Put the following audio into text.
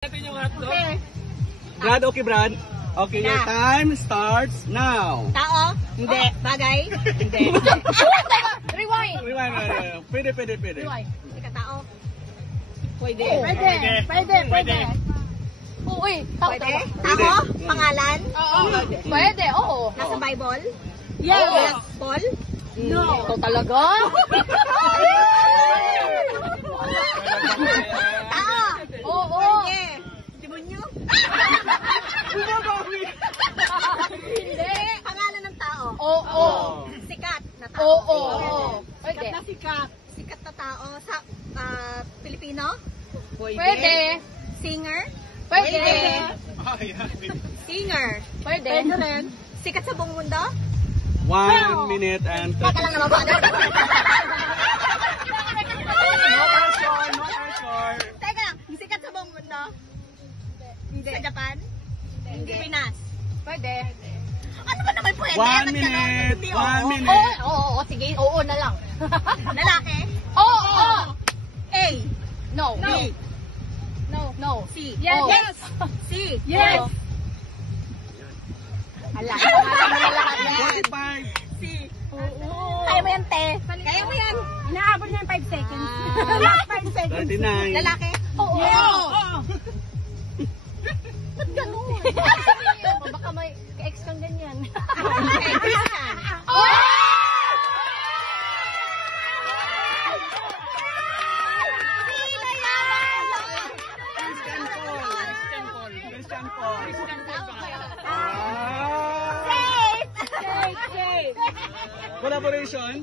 Natin yung hotdog. Okay. Brad, okay Brad? Okay, your time starts now. Tao? Hindi. Bagay? Hindi. Rewind. Rewind. Pwede. Hindi ka tao? Pwede. Pwede. Uy, tao. Pwede? Pwede. Tao? Pangalan? Pwede, oo. Nasa Bible? Yes. Paul? No. Ito talaga? Tao? Oo. Pwede. Demonyo? Hindi. Pangalan ng tao? Oo. Sikat na tao? Oo. Pwede. Sikat na tao sa Pilipino? Pwede. Singer? Pwede. Singer? Pwede. rin. Sikat sa buong mundo? 1 minute and 30 Baka lang naman ba? No pressure. Teka lang, sikat sa buong mundo? Hindi. Sa Japan? Hindi. Pinas? Pwede. Ano ba naman pwede? 1 Ba't ganun? minute. Hindi, 1 oo. minute. Oo, sige. Oo na lang. Lalaki? Oo. A. No. B. No. C. Yes. C. Yes. O. Hala. Alam mo na lahat yan. 45. C. Kaya mo yan, te. Kaya mo yan. Inaabot na yung 5 seconds. 5 seconds. 39. Lalaki? Oo. Ba't ganun? Baka may ka-ex kang ganyan. Okay, Christian. Christian Paul. Safe! Collaboration?